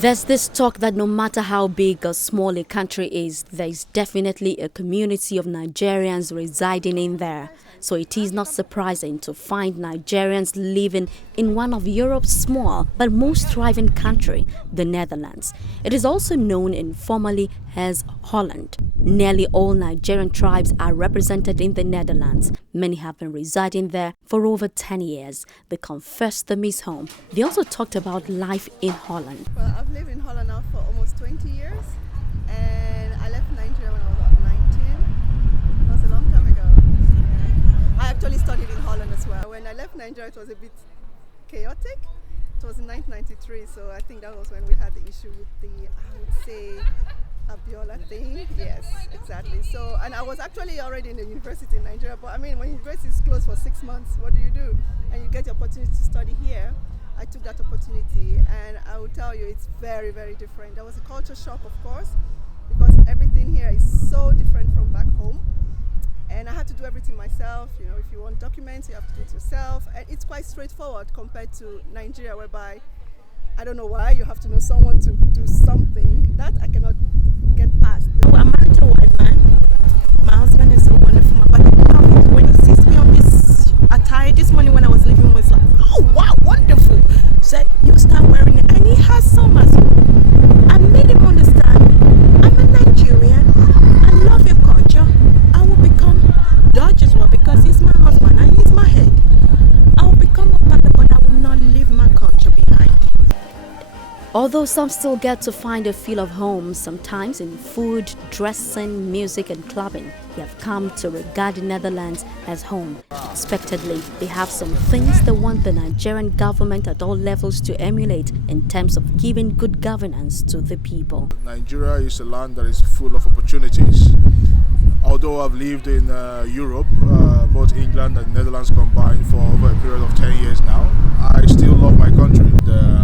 There's this talk that no matter how big or small a country is, there is definitely a community of Nigerians residing in there. So it is not surprising to find Nigerians living in one of Europe's small but most thriving country, the Netherlands. It is also known informally as Holland. Nearly all Nigerian tribes are represented in the Netherlands. Many have been residing there for over 10 years. They confessed them is home. They also talked about life in Holland. Well, I've lived in Holland now for almost 20 years, and I left Nigeria when I was about 19. That was a long time ago. I actually studied in Holland as well. When I left Nigeria, it was a bit chaotic. It was in 1993, so I think that was when we had the issue with the, I would say, Adetola thing. Yes, exactly. So, and I was actually already in the university in Nigeria, but I mean, when university is closed for 6 months, what do? And you get the opportunity to study here. I took that opportunity, and I will tell you, it's very, very different. There was a culture shock, of course, because everything here is so different from back home. And I had to do everything myself. You know, if you want documents, you have to do it yourself. And it's quite straightforward compared to Nigeria, whereby, I don't know why, you have to know someone to do something. That I cannot get past. I'm married to a white man. My husband is so wonderful. My body, when he sees me on this attire this morning when I was leaving, was like, oh wow, wonderful. Said, you start wearing it. And he has some as well. I made him understand, I'm a Nigerian. I love your culture. I will become Dutch as well because he's my husband and he's my head. I will become a part, but I will not leave my culture behind. Although some still get to find a feel of home, sometimes in food, dressing, music and clubbing, they have come to regard the Netherlands as home. Expectedly, they have some things they want the Nigerian government at all levels to emulate in terms of giving good governance to the people. Nigeria is a land that is full of opportunities. Although I've lived in Europe, both England and Netherlands combined for over a period of 10 years now, I still love my country.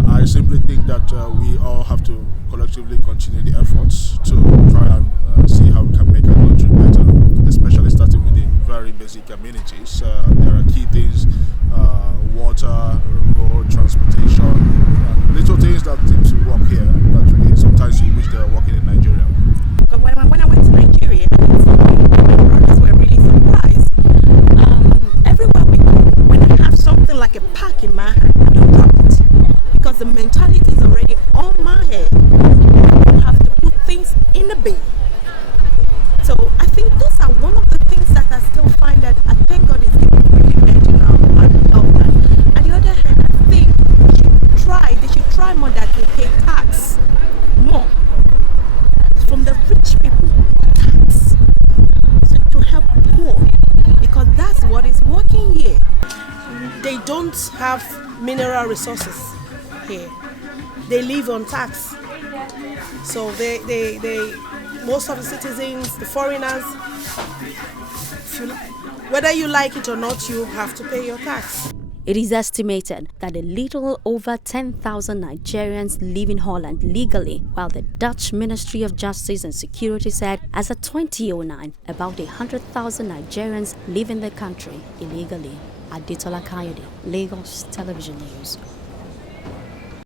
I simply think that we all have to collectively continue the efforts to try and see how we can make our country better, especially starting with the very basic amenities. There are key things, water, road, transportation, little things that seem to work here that really sometimes you wish they were working in Nigeria. But when I went to Nigeria, my brothers were really surprised. Everywhere we go, when I have something like a pack in my hand, I don't drop it. Because the mentality is already on my head. You have to put things in the bin. So I think those are one of the things that I still find that I thank God is getting really better now. I love that. On the other hand, I think they should try more that we pay tax more. From the rich people, tax to help poor, because that's what is working here. They don't have mineral resources here. They live on tax. So they most of the citizens, the foreigners, whether you like it or not, you have to pay your tax. It is estimated that a little over 10,000 Nigerians live in Holland legally, while the Dutch Ministry of Justice and Security said as of 2009, about 100,000 Nigerians live in the country illegally. Adetola, Lagos Television News.